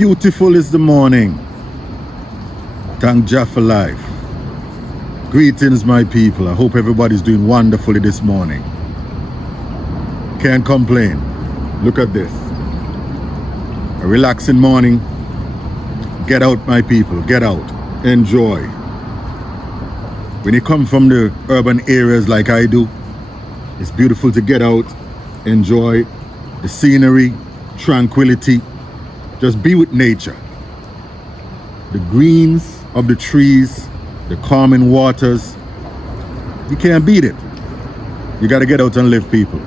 beautiful is the morning. Thank Jah for life. Greetings, my people. I hope everybody's doing wonderfully this morning. Can't complain. Look at this. A relaxing morning. Get out, my people. Get out. Enjoy. When you come from the urban areas like I do, it's beautiful to get out, enjoy the scenery, tranquility. Just be with nature. The greens of the trees, the calming waters. You can't beat it. You got to get out and live, people.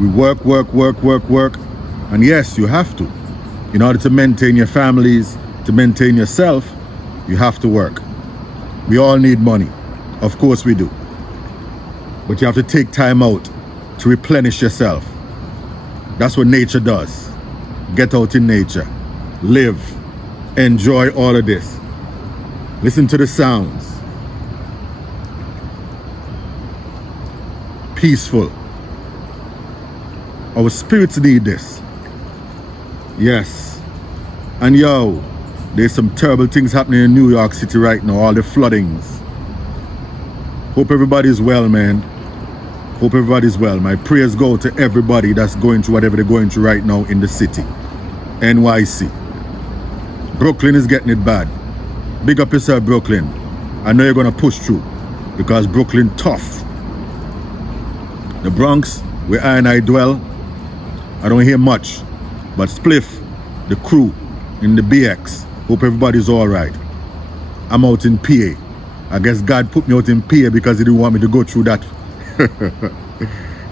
We work. And yes, you have to. In order to maintain your families, to maintain yourself, you have to work. We all need money. Of course we do. But you have to take time out to replenish yourself. That's what nature does. Get out in nature. Live. Enjoy all of this. Listen to the sounds. Peaceful. Our spirits need this. Yes. And yo, there's some terrible things happening in New York City right now, all the floodings. Hope everybody's well, man. Hope everybody's well. My prayers go to everybody that's going through whatever they're going through right now in the city. NYC. Brooklyn is getting it bad. Big up yourself, Brooklyn. I know you're going to push through because Brooklyn tough. The Bronx, where I dwell, I don't hear much. But Spliff, the crew in the BX, hope everybody's all right. I'm out in PA. I guess God put me out in PA because he didn't want me to go through that.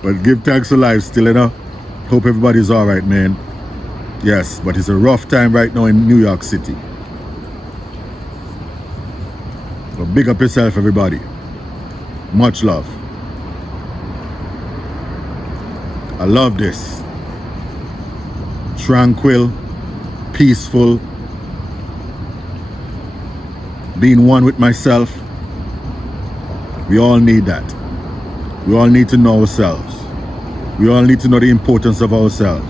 But give thanks for life still, you know. Hope everybody's all right, man. Yes, but it's a rough time right now in New York City. But big up yourself, everybody. Much love. I love this. Tranquil, peaceful, being one with myself. We all need that. We all need to know ourselves. We all need to know the importance of ourselves.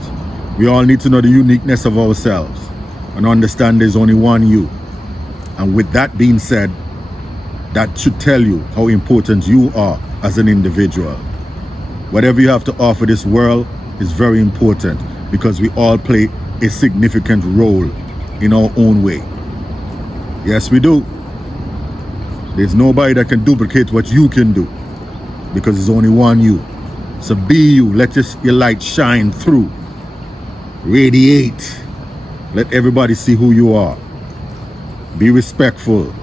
We all need to know the uniqueness of ourselves and understand there's only one you. And with that being said, that should tell you how important you are as an individual. Whatever you have to offer this world is very important because we all play a significant role in our own way. Yes, we do. There's nobody that can duplicate what you can do because there's only one you. So be you. Let your light shine through. Radiate. Let everybody see who you are. Be respectful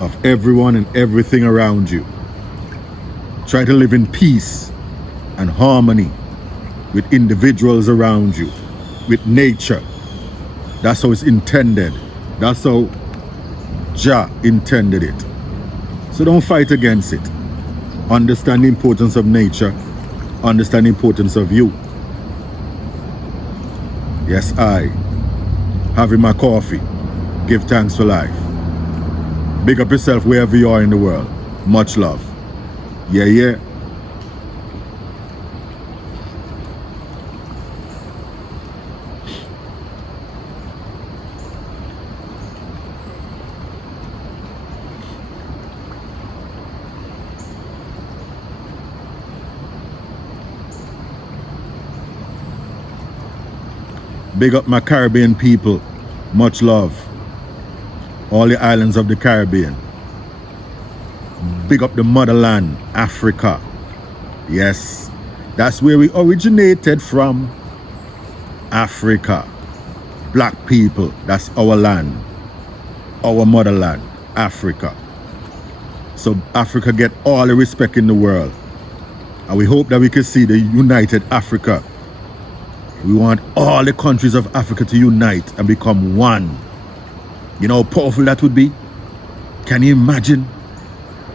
of everyone and everything around you. Try to live in peace and harmony with individuals around you, with nature. That's how it's intended. That's how Jah intended it. So don't fight against it. Understand the importance of nature. Understand the importance of you. Yes, I, having my coffee, give thanks for life. Big up yourself wherever you are in the world. Much love. Yeah. Big up my Caribbean people. Much love. All the islands of the Caribbean. Big up the motherland, Africa. Yes, that's where we originated from. Africa. Black people, that's our land. Our motherland, Africa. So Africa get all the respect in the world. And we hope that we can see the united Africa. We want all the countries of Africa to unite and become one. You know how powerful that would be? Can you imagine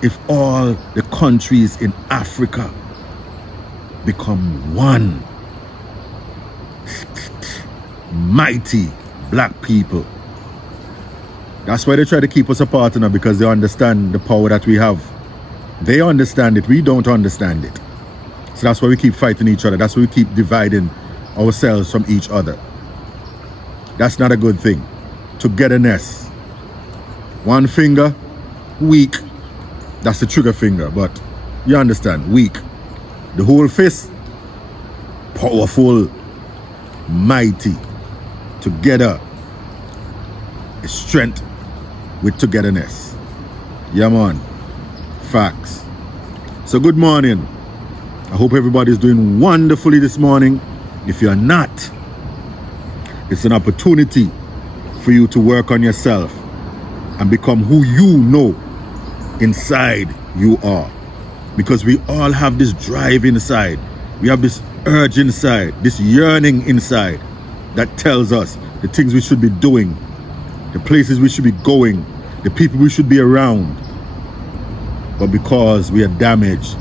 if all the countries in Africa become one? Mighty black people. That's why they try to keep us apart now, because they understand the power that we have. They understand it, we don't understand it. So that's why we keep fighting each other. That's why we keep dividing ourselves from each other. That's not a good thing. Togetherness. One finger, weak. That's the trigger finger, but you understand, weak. The whole fist, powerful, mighty. Together is strength with togetherness. Yeah, man. Facts. So good morning. I hope everybody's doing wonderfully this morning. If you're not, it's an opportunity for you to work on yourself and become who you know inside you are. Because we all have this drive inside. We have this urge inside, this yearning inside that tells us the things we should be doing, the places we should be going, the people we should be around. But because we are damaged,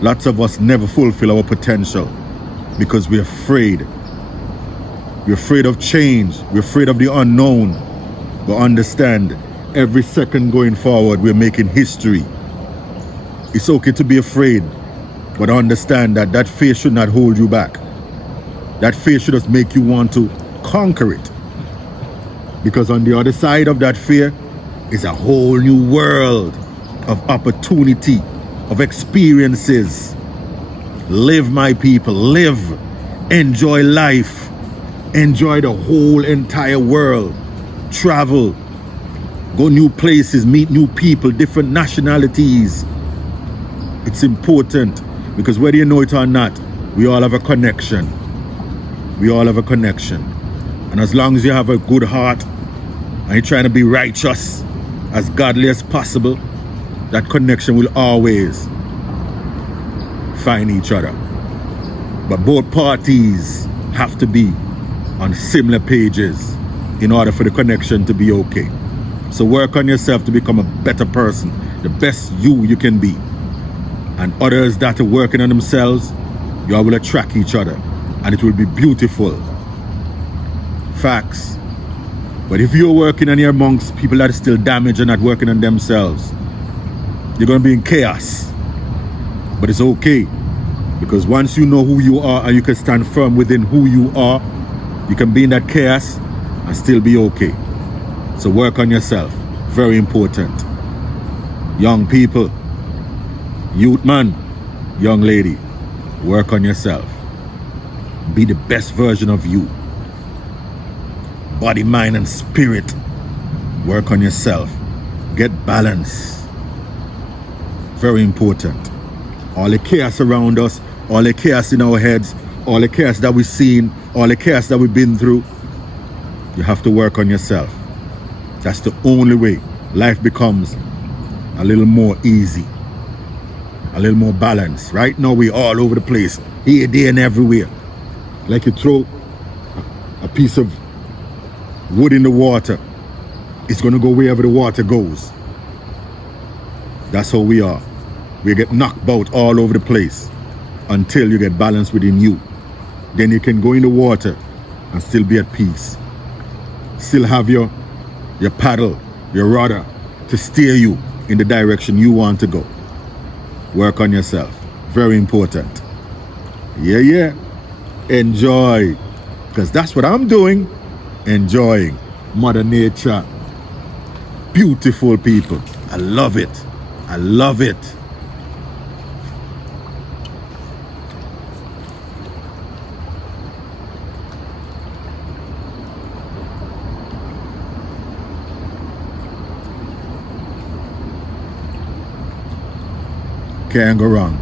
lots of us never fulfill our potential because we're afraid. We're afraid of change. We're afraid of the unknown. But understand, every second going forward, we're making history. It's okay to be afraid, but understand that that fear should not hold you back. That fear should just make you want to conquer it. Because on the other side of that fear is a whole new world of opportunity, of experiences. Live, my people, live. Enjoy life. Enjoy the whole entire world. Travel. Go new places, meet new people, different nationalities. It's important because whether you know it or not, we all have a connection. We all have a connection. And as long as you have a good heart and you're trying to be righteous, as godly as possible, that connection will always find each other. But both parties have to be on similar pages in order for the connection to be okay. So work on yourself to become a better person, the best you can be. And others that are working on themselves, you all will attract each other and it will be beautiful. Facts. But if you're working and you're amongst people that are still damaged and not working on themselves, you're going to be in chaos. But it's okay, because once you know who you are and you can stand firm within who you are, you can be in that chaos and still be okay. So work on yourself. Very important. Young people, youth man, young lady, work on yourself. Be the best version of you. Body, mind, and spirit. Work on yourself. Get balance. Very important. All the chaos around us, all the chaos in our heads, all the chaos that we've seen, all the chaos that we've been through, you have to work on yourself. That's the only way life becomes a little more easy, a little more balanced. Right now we're all over the place, here, there, and everywhere. Like you throw a piece of wood in the water, it's going to go wherever the water goes. That's how we are. We get knocked about all over the place until you get balance within you. Then you can go in the water and still be at peace. Still have your paddle, your rudder to steer you in the direction you want to go. Work on yourself. Very important. Yeah. Enjoy. Because that's what I'm doing. Enjoying Mother Nature. Beautiful people. I love it. I love it. Can't go wrong.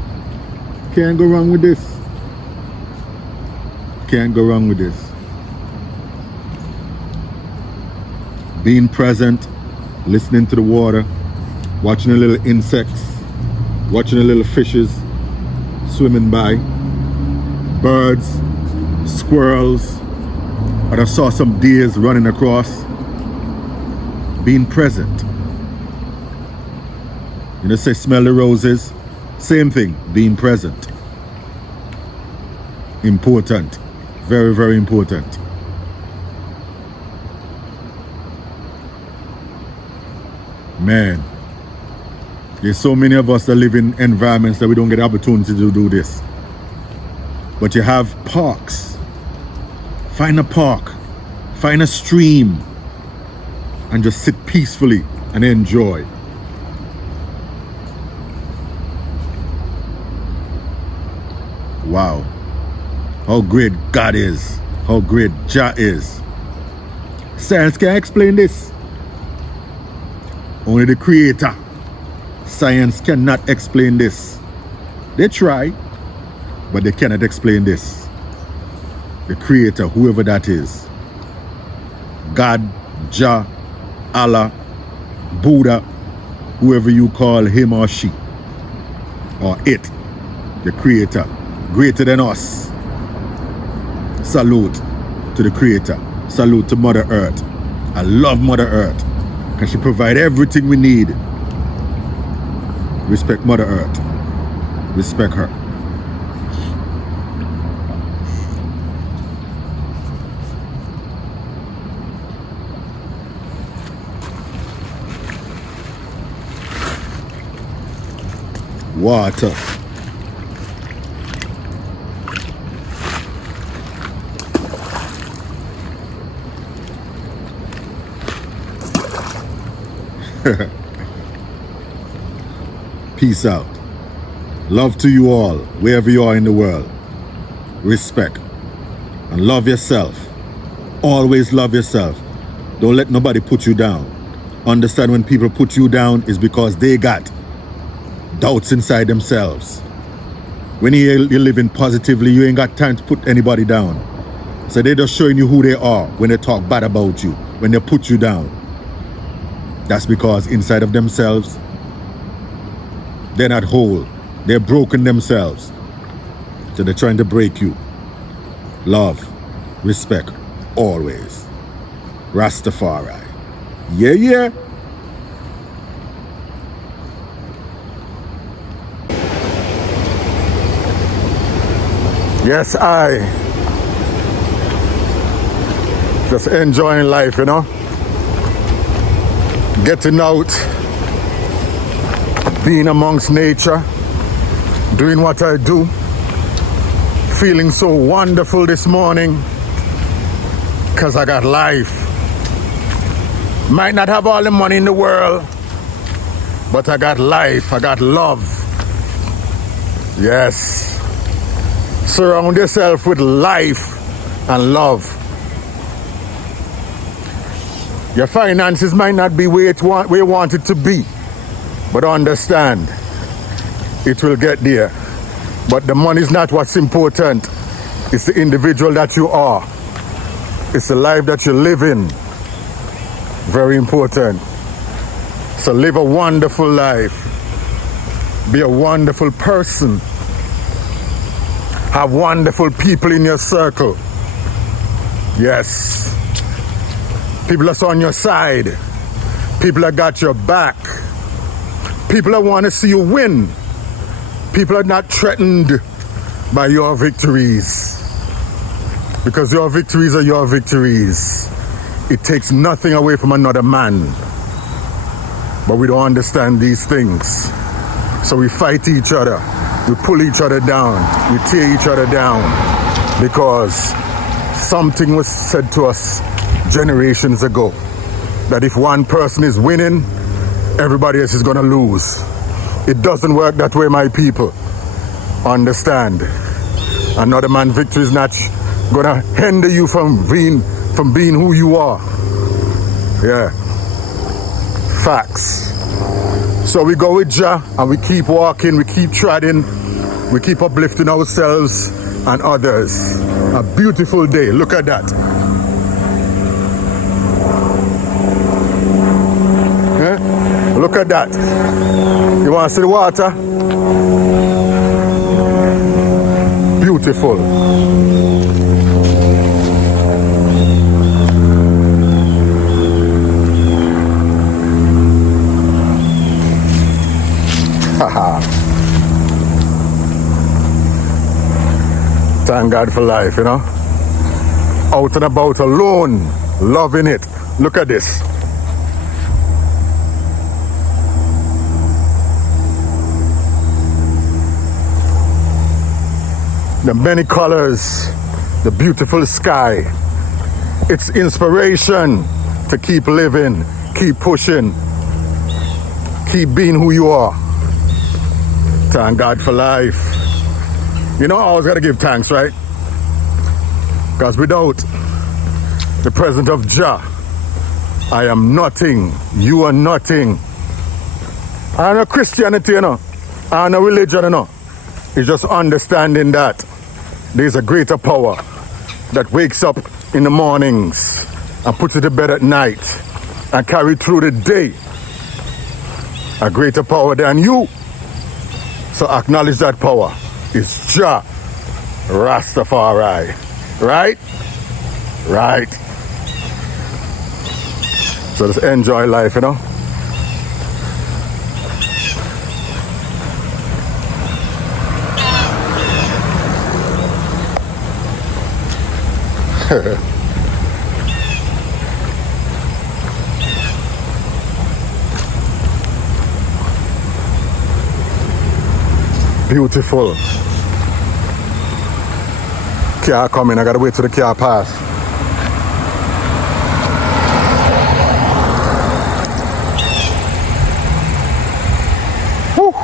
Can't go wrong with this. Can't go wrong with this. Being present, listening to the water, watching the little insects, watching the little fishes swimming by, birds, squirrels, and I saw some deers running across. Being present. You know, say smell the roses. Same thing, being present. Important. Very, very important. Man, there's so many of us that live in environments that we don't get the opportunity to do this. But you have parks. Find a park. Find a stream and just sit peacefully and enjoy. Wow. How great God is. How great Jah is. Science can't explain this. Only the Creator. Science cannot explain this. They try, but they cannot explain this. The Creator, whoever that is. God, Jah, Allah, Buddha, whoever you call him or she, or it, the Creator, greater than us. Salute to the Creator. Salute to Mother Earth. I love Mother Earth because she provides everything we need. Respect Mother Earth. Respect her. Water. Peace out. Love to you all, wherever you are in the world. Respect. And love yourself. Always love yourself. Don't let nobody put you down. Understand when people put you down is because they got doubts inside themselves. When you're living positively, you ain't got time to put anybody down. So they're just showing you who they are when they talk bad about you, when they put you down. That's because inside of themselves, they're not whole. They're broken themselves. So they're trying to break you. Love, respect, always. Rastafari. Yeah, yeah. Yes, I just enjoying life, you know. Getting out, being amongst nature, doing what I do, feeling so wonderful this morning because I got life. Might not have all the money in the world, but I got life, I got love. Yes. Surround yourself with life and love. Your finances might not be where you want it to be, but understand, it will get there. But the money is not what's important. It's the individual that you are. It's the life that you live in. Very important. So live a wonderful life. Be a wonderful person. Have wonderful people in your circle. Yes. People that's on your side. People that got your back. People that want to see you win. People are not threatened by your victories. Because your victories are your victories. It takes nothing away from another man. But we don't understand these things. So we fight each other. We pull each other down. We tear each other down. Because something was said to us generations ago. That if one person is winning, everybody else is going to lose. It doesn't work that way, my people. Understand. Another man's victory is not going to hinder you from being who you are. Yeah. Facts. So we go with Jah and we keep walking, we keep treading, we keep uplifting ourselves and others. A beautiful day. Look at that. Yeah? Look at that. You want to see the water? Beautiful. Thank God for life, you know. Out and about alone, loving it. Look at this. The many colors, the beautiful sky. It's inspiration to keep living, keep pushing, keep being who you are. Thank God for life. You know, I always gotta give thanks, right? Because without the presence of Jah, I am nothing. You are nothing. I know Christianity, you know. I know religion, you know. It's just understanding that there's a greater power that wakes up in the mornings and puts you to bed at night and carry through the day. A greater power than you. So acknowledge that power. It's Jah Rastafari. Right? Right. So just enjoy life, you know. Beautiful. Car coming, I gotta wait till the car pass. Woo.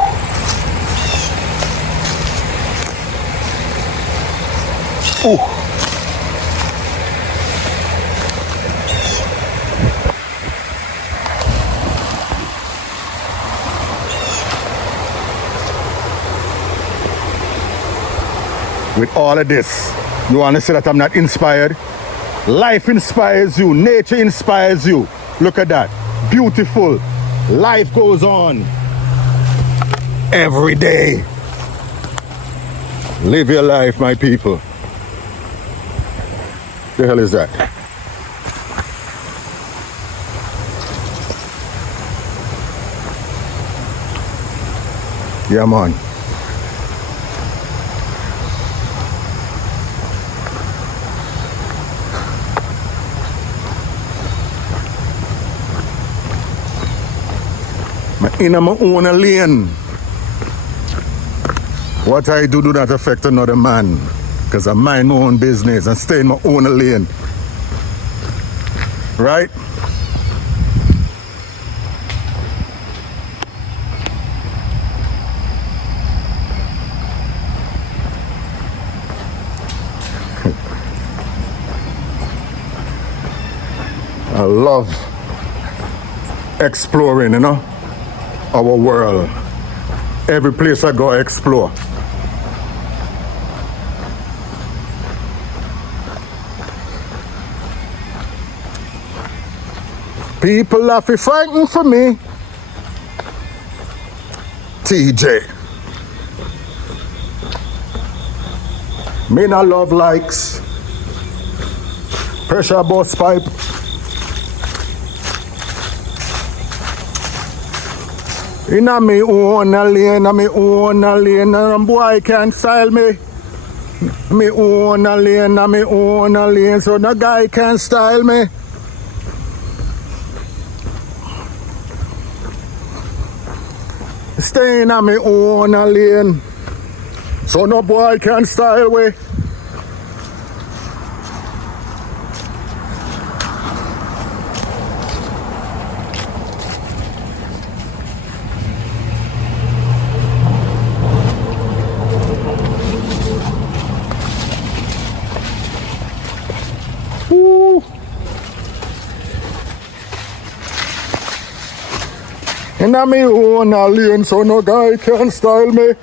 Ooh. With all of this, you want to say that I'm not inspired? Life inspires you. Nature inspires you. Look at that. Beautiful. Life goes on. Every day. Live your life, my people. The hell is that? Yeah, man. In my own lane. What I do not affect another man. Because I mind my own business and stay in my own lane. Right? I love exploring, you know, our world. Every place I go, I explore. People are fighting for me. TJ. Me not love likes. Pressure bust pipe. In a me own lane, and boy can't style me. Me own lane, so no guy can't style me. Stay in a me own lane, so no boy can style me. And I'm my own lane, so no guy can style me.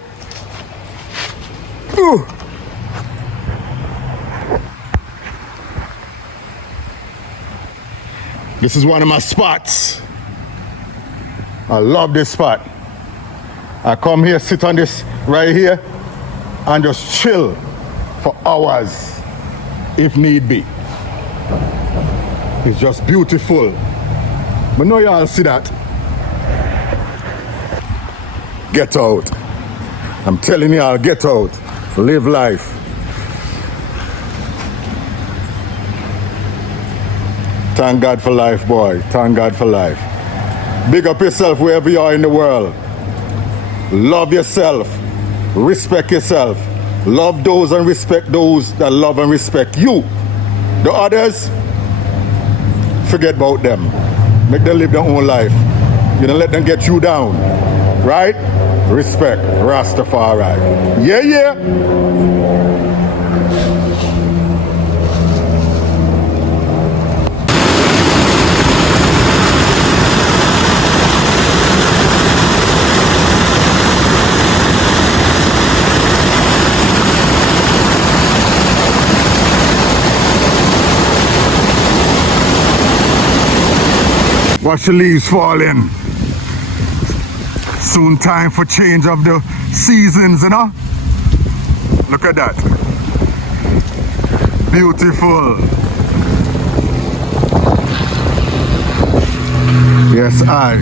Ooh. This is one of my spots. I love this spot. I come here, sit on this right here, and just chill for hours, if need be. It's just beautiful. But now y'all see that. Get out. I'm telling y'all, get out. Live life. Thank God for life, boy. Thank God for life. Big up yourself wherever you are in the world. Love yourself. Respect yourself. Love those and respect those that love and respect you. The others, forget about them. Make them live their own life. You don't let them get you down. Right? Respect. Rastafari. Yeah, yeah. Watch the leaves falling. Soon time for change of the seasons, you know? Look at that. Beautiful. Yes, I.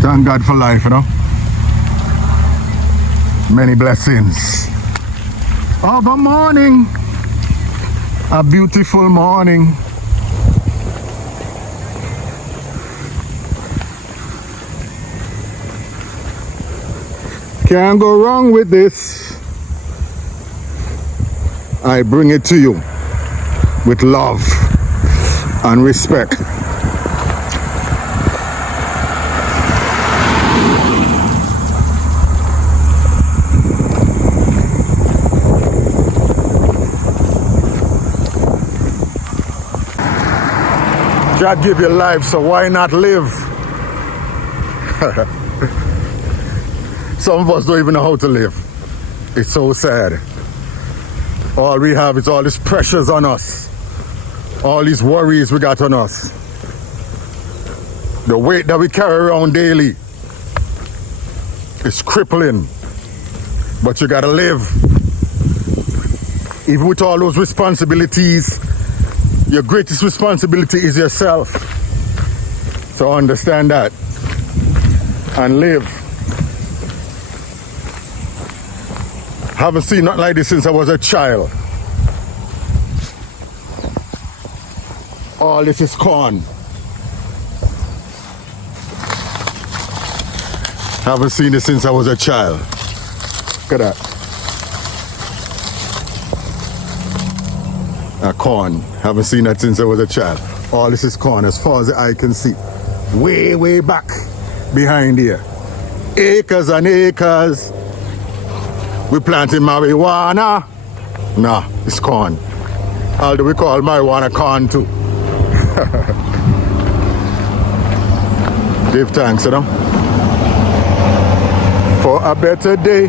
Thank God for life, you know? Many blessings. Oh, good morning. A beautiful morning. Can't go wrong with this. I bring it to you with love and respect. God give you life, so why not live? Some of us don't even know how to live. It's so sad. All we have is all these pressures on us. All these worries we got on us. The weight that we carry around daily is crippling. But you gotta live. Even with all those responsibilities, your greatest responsibility is yourself. So understand that and live. Haven't seen nothing like this since I was a child. All this is corn. Haven't seen this since I was a child. Look at that. Corn. Haven't seen that since I was a child. All this is corn as far as the eye can see. Way, way back behind here. Acres and acres. We planting marijuana. Nah, it's corn. Although we call marijuana corn too. Give thanks, you know, for a better day.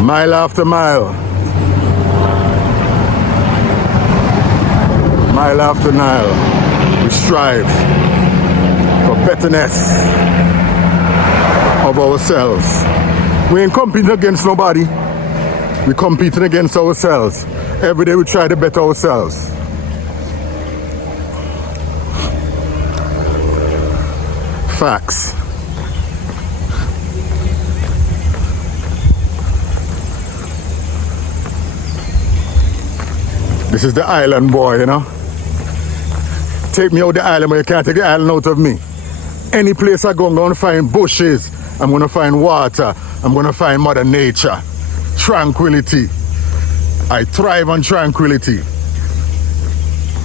Mile after mile. Mile after mile, we strive for betterness of ourselves. We ain't competing against nobody. We're competing against ourselves. Every day we try to better ourselves. Facts. This is the island boy, you know. Take me out the island, but you can't take the island out of me. Any place I go, I'm gonna find bushes. I'm gonna find water. I'm gonna find Mother Nature. Tranquility. I thrive on tranquility.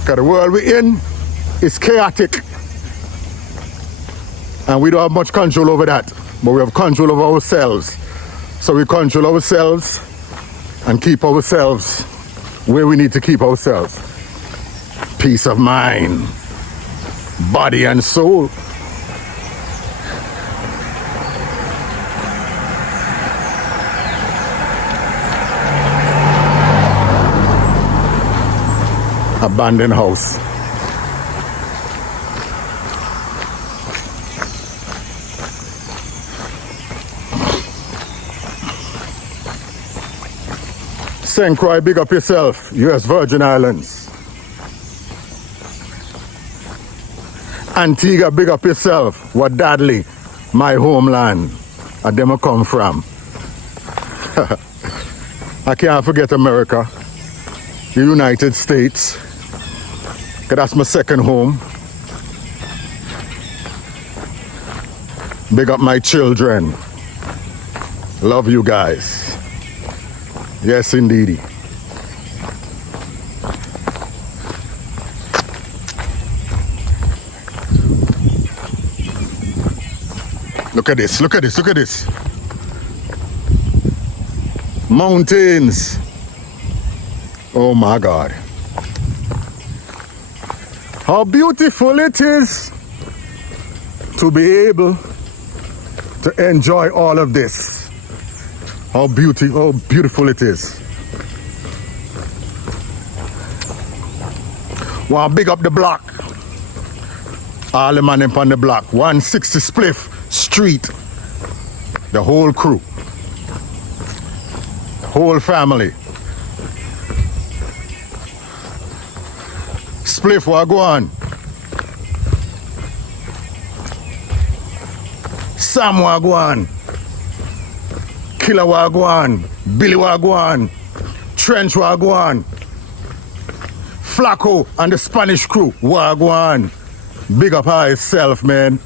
Because the world we're in is chaotic. And we don't have much control over that. But we have control over ourselves. So we control ourselves and keep ourselves where we need to keep ourselves. Peace of mind, body and soul. Abandoned house. St. Croix, big up yourself, US Virgin Islands. Antigua, big up yourself, Wadadley, my homeland, and them I come from. I can't forget America, the United States, because that's my second home. Big up my children, Love you guys. Yes, indeedy. Look at this, look at this, look at this. Mountains. Oh my God. How beautiful it is to be able to enjoy all of this. How beautiful it is. Want to big up the block. All the man on the block. 160 Spliff Street. The whole crew. Whole family. Spliff, what go on? Sam, what go on? Killer, what go on? Billy, what go on? Trench, what go on? Flacco and the Spanish crew, what go on? Big up yourself, man.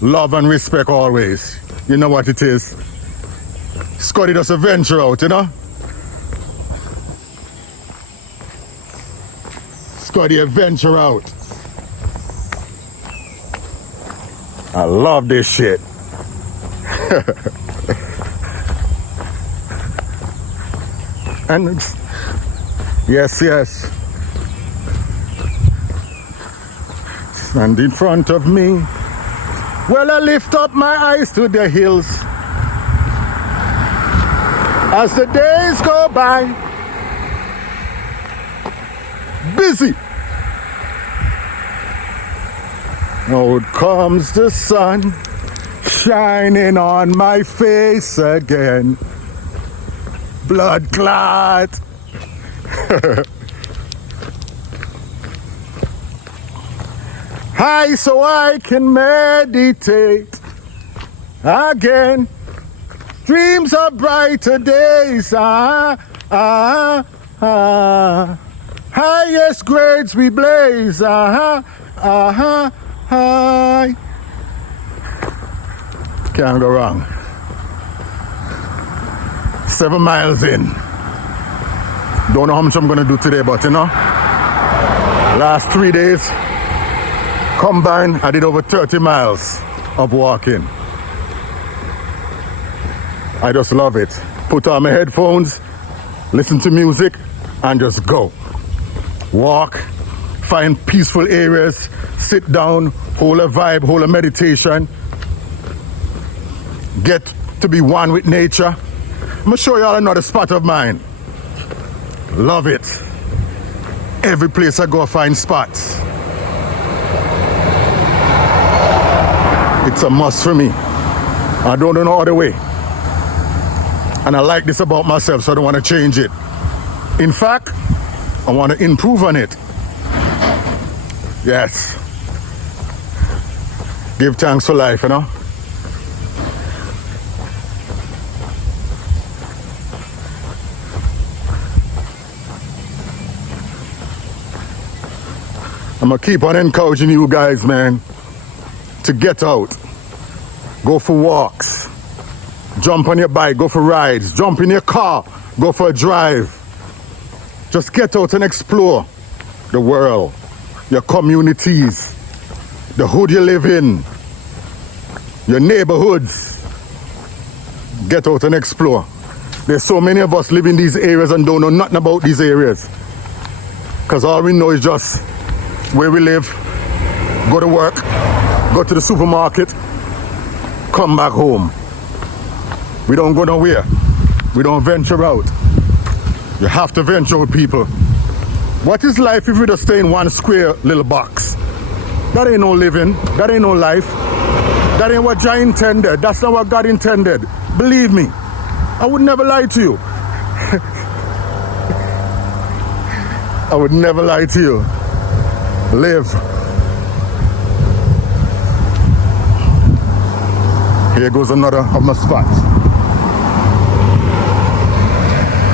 Love and respect always. You know what it is. Scotty does a venture out, you know? Scotty a venture out. I love this shit. And yes, yes. Stand in front of me. Well, I lift up my eyes to the hills. As the days go by, busy. Out comes the sun, shining on my face again. Blood clot. High so I can meditate again. Dreams of brighter days. Highest grades we blaze. High. Can't go wrong. 7 miles in. Don't know how much I'm gonna do today, but you know, last 3 days combined, I did over 30 miles of walking. I just love it. Put on my headphones, listen to music, and just go. Walk, find peaceful areas, sit down, hold a vibe, hold a meditation. Get to be one with nature. I'm gonna show you all another spot of mine. Love it. Every place I go, I find spots. It's a must for me. I don't know no other way. And I like this about myself, so I don't want to change it. In fact, I want to improve on it. Yes. Give thanks for life, you know? I'm going to keep on encouraging you guys, man, to get out. Go for walks. Jump on your bike, go for rides. Jump in your car, go for a drive. Just get out and explore the world, your communities, the hood you live in, your neighborhoods. Get out and explore. There's so many of us live in these areas and don't know nothing about these areas. Because all we know is just where we live, go to work, go to the supermarket, come back home. We don't go nowhere. We don't venture out. You have to venture with people. What is life if we just stay in one square little box? That ain't no living. That ain't no life. That ain't what God intended. That's not what God intended. Believe me. I would never lie to you. I would never lie to you. Live. Here goes another of my spots.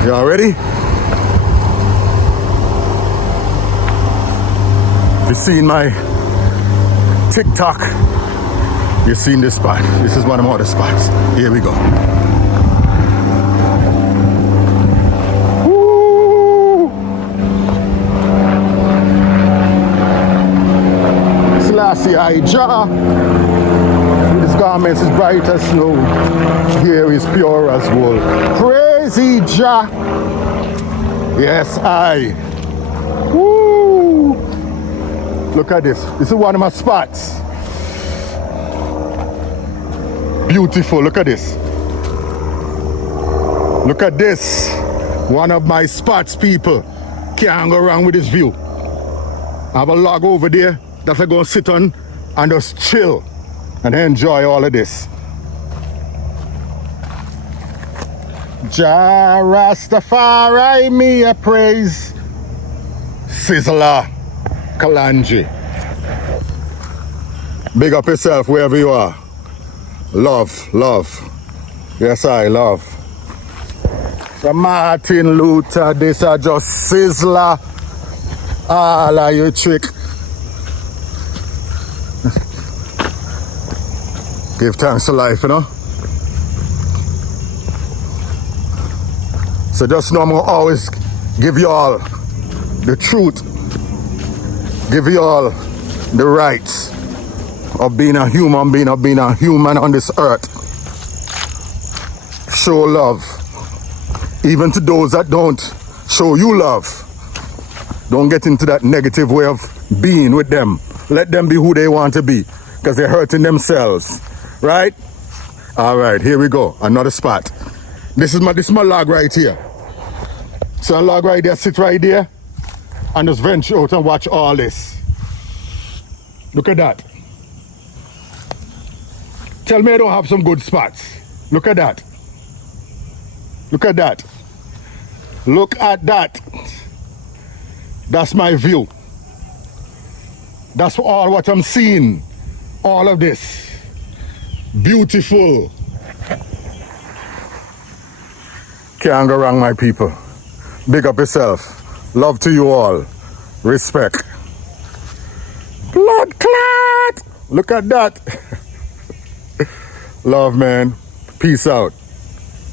Y'all ready? If you've seen my TikTok, you've seen this spot. This is one of my other spots. Here we go. Selassie I Jah. His garments is bright as snow. Here is pure as wool. Praise ye Jah. Yes, I. Woo! Look at this. This is one of my spots. Beautiful. Look at this. Look at this. One of my spots, people. Can't go wrong with this view. I have a log over there that I'm going to sit on and just chill and enjoy all of this. Jah Rastafari, me a praise. Sizzler Kalanji. Big up yourself wherever you are. Love, love. Yes, I love. So Martin Luther, this are just Sizzler. All of you trick. Give thanks to life, you know. So just know I'm gonna always give you all the truth. Give you all the rights of being a human being, of being a human on this earth. Show love. Even to those that don't show you love. Don't get into that negative way of being with them. Let them be who they want to be, because they're hurting themselves. Right? All right, here we go. Another spot. This is my log right here. So a log right there, sit right there, and just venture out and watch all this. Look at that. Tell me I don't have some good spots. Look at that. Look at that. Look at that. That's my view. That's all what I'm seeing. All of this. Beautiful. Can't go wrong, my people. Big up yourself. Love to you all. Respect. Blood clot. Look at that. Love, man. Peace out.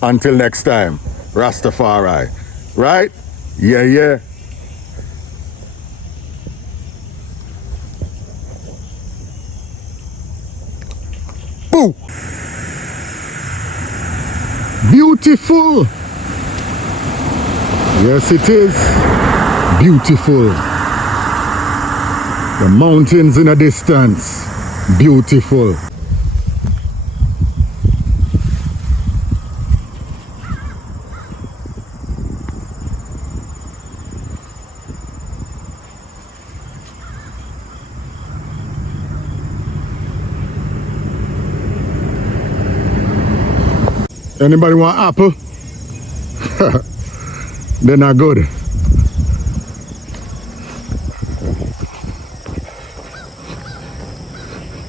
Until next time. Rastafari. Right? Yeah, yeah. Boo! Beautiful! Yes, it is. Beautiful. The mountains in a distance. Beautiful. Anybody want apple? They're not good.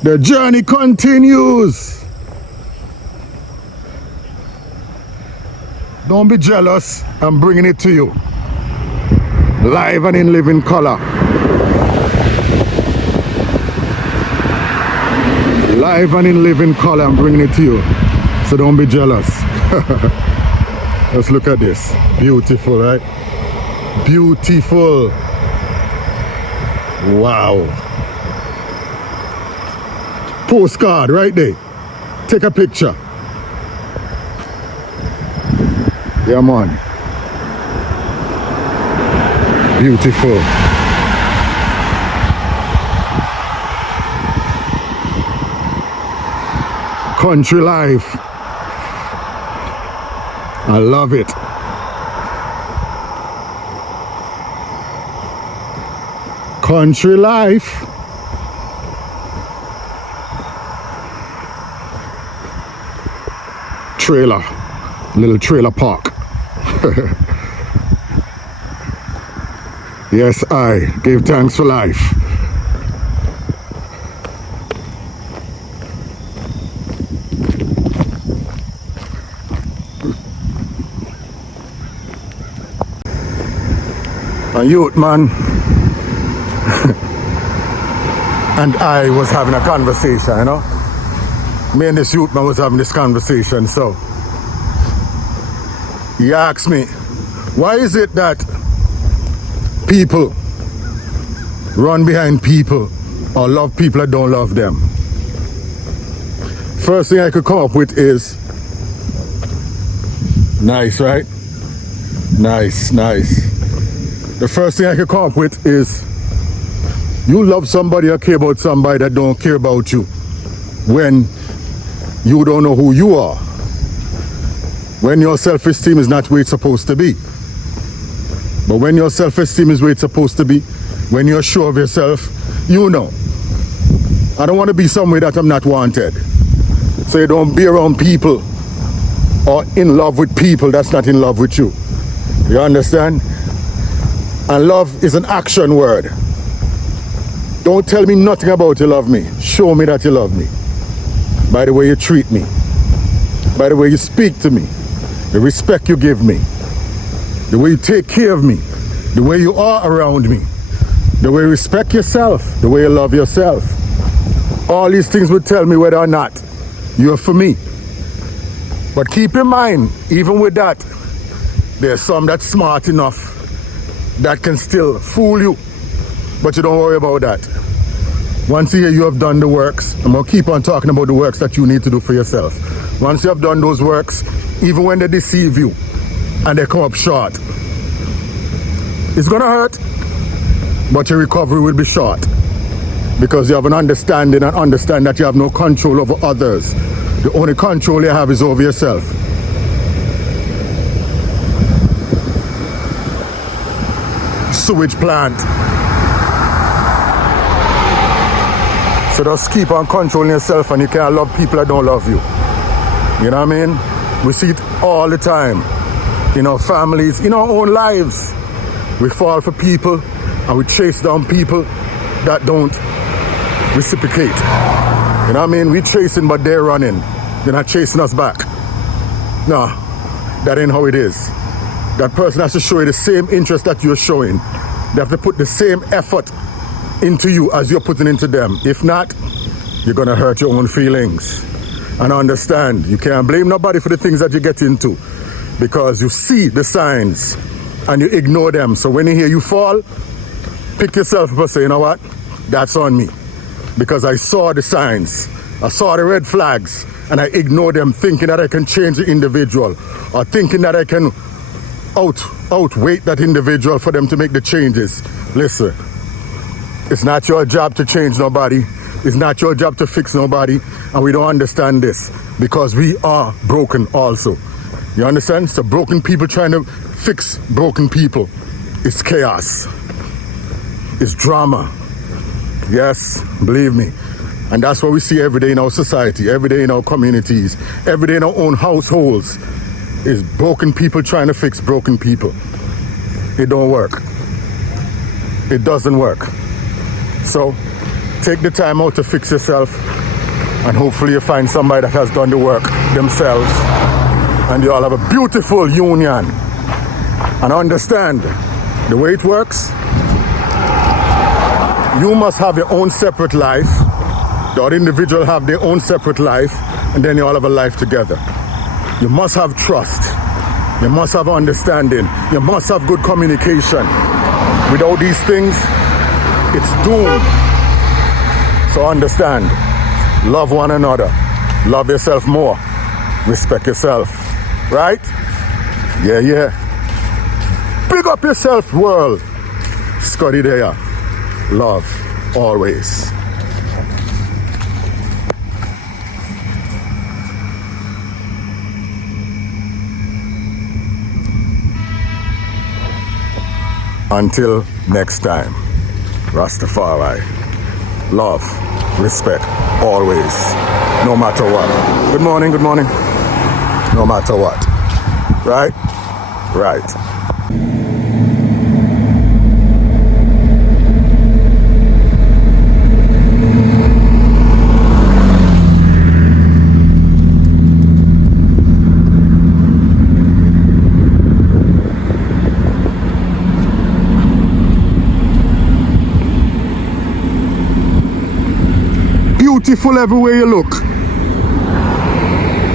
The journey continues. Don't be jealous. I'm bringing it to you. Live and in living color. Live and in living color. I'm bringing it to you. So don't be jealous. Let's look at this. Beautiful, right? Beautiful. Wow. Postcard right there. Take a picture. Yeah, man. Beautiful. Country life. I love it. Country life. Trailer. Little trailer park. Yes, I give thanks for life. A youth man and I was having a conversation, you know. Me and this youth man was having this conversation, so he asked me, why is it that people run behind people or love people that don't love them. First thing I could come up with is nice, right? Nice. The first thing I could come up with is you love somebody or care about somebody that don't care about you when you don't know who you are. When your self-esteem is not where it's supposed to be. But when your self-esteem is where it's supposed to be, when you're sure of yourself, you know. I don't want to be somewhere that I'm not wanted. So you don't be around people or in love with people that's not in love with you. You understand? And love is an action word. Don't tell me nothing about you love me. Show me that you love me. By the way you treat me. By the way you speak to me. The respect you give me. The way you take care of me. The way you are around me. The way you respect yourself. The way you love yourself. All these things would tell me whether or not you're for me. But keep in mind, even with that, there's some that's smart enough that can still fool you. But you don't worry about that. Once you hear you have done the works, I'm going to keep on talking about the works that you need to do for yourself. Once you have done those works, even when they deceive you and they come up short, it's going to hurt, but your recovery will be short. Because you have an understanding and understand that you have no control over others. The only control you have is over yourself. Sewage plant. So just keep on controlling yourself and you can't love people that don't love you. You know what I mean? We see it all the time. In our families, in our own lives. We fall for people and we chase down people that don't reciprocate. You know what I mean? We chasing but they're running. They're not chasing us back. No, that ain't how it is. That person has to show you the same interest that you're showing. They have to put the same effort into you as you're putting into them. If not, you're gonna hurt your own feelings. And understand, you can't blame nobody for the things that you get into because you see the signs and you ignore them. So when you hear you fall, pick yourself up and say, you know what? That's on me. Because I saw the signs, I saw the red flags, and I ignored them thinking that I can change the individual or thinking that I can outweigh that individual for them to make the changes. Listen, it's not your job to change nobody. It's not your job to fix nobody. And we don't understand this because we are broken also. You understand? So broken people trying to fix broken people. It's chaos. It's drama. Yes, believe me. And that's what we see every day in our society, every day in our communities, every day in our own households. Is broken people trying to fix broken people. It don't work. It doesn't work. So take the time out to fix yourself and hopefully you find somebody that has done the work themselves and you all have a beautiful union. And understand the way it works, you must have your own separate life. The other individual have their own separate life and then you all have a life together. You must have trust. You must have understanding. You must have good communication. Without these things, it's doomed. So understand, love one another. Love yourself more. Respect yourself. Right? Yeah. Big up yourself, world. Scotty there. Love, always. Until next time, Rastafari. Love, respect, always. No matter what. Good morning. No matter what. Right? Right. Beautiful everywhere you look.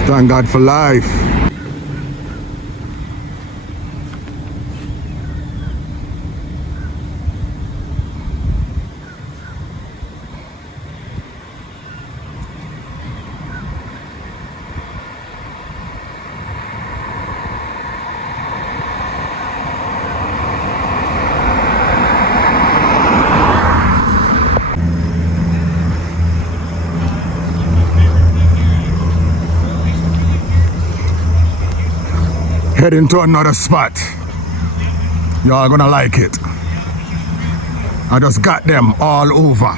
Thank God for life. Heading to another spot. Y'all gonna like it. I just got them all over.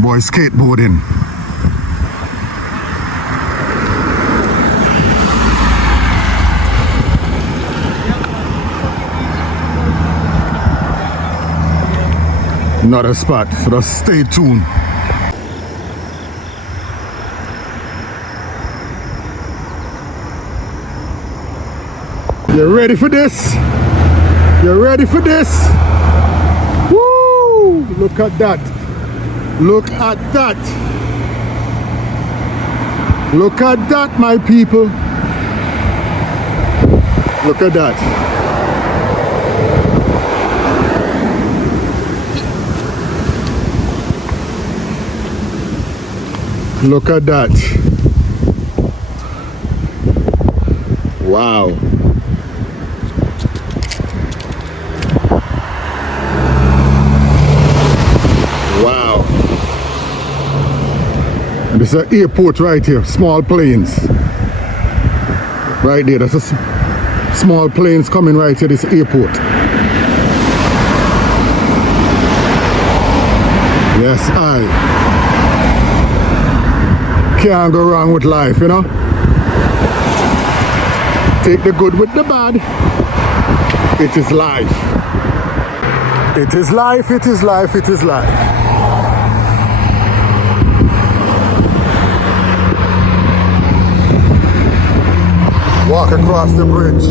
Boy skateboarding. Another spot, so just stay tuned. You ready for this? You ready for this? Woo! Look at that. Look at that. Look at that, my people. Look at that. Look at that. Wow. Wow. And this is an airport right here. Small planes. Right there. There's a small planes coming right here. This airport. Yes, I. Can't go wrong with life, you know. Take the good with the bad. It is life. It is life, it is life, it is life. Walk across the bridge.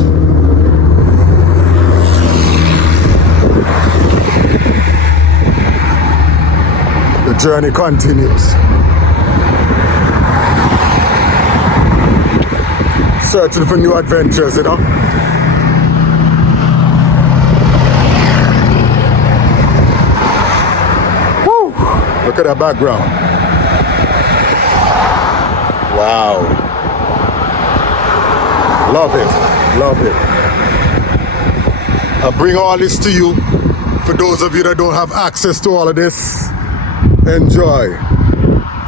The journey continues. Searching for new adventures, you know. Woo! Look at that background. Wow. Love it. Love it. I bring all this to you for those of you that don't have access to all of this. Enjoy.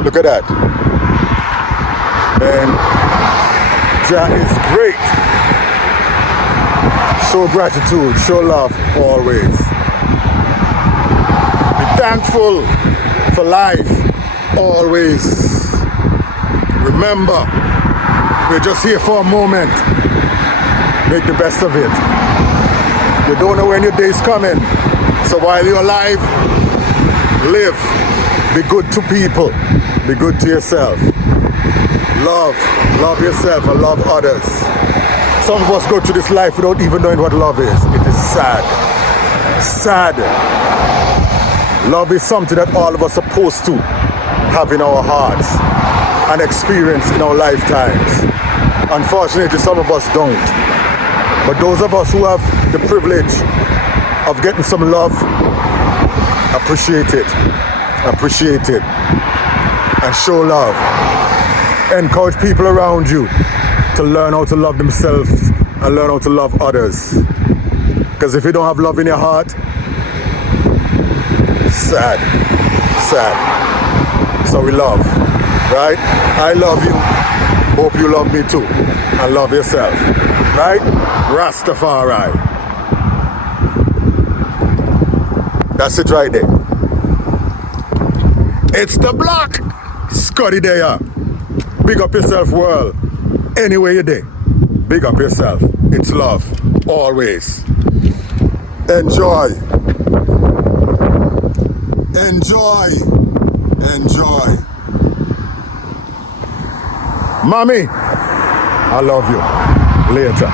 Look at that. And that is great. Show gratitude, show love always. Be thankful for life always. Remember, we're just here for a moment. Make the best of it. You don't know when your day's coming. So while you're alive, live. Be good to people. Be good to yourself. Love yourself and love others. Some of us go through this life without even knowing what love is. It is sad. Sad. Love is something that all of us are supposed to have in our hearts and experience in our lifetimes. Unfortunately, some of us don't. But those of us who have the privilege of getting some love, appreciate it. Appreciate it. And show love. Encourage people around you to learn how to love themselves and learn how to love others. Because if you don't have love in your heart, sad. So we love, right? I love you. Hope you love me too. And love yourself, right? Rastafari. That's it right there. It's the block. Scotty there. Big up yourself, world. Anywhere you're there, big up yourself. It's love, always. Enjoy. Enjoy. Enjoy. Mommy, I love you. Later.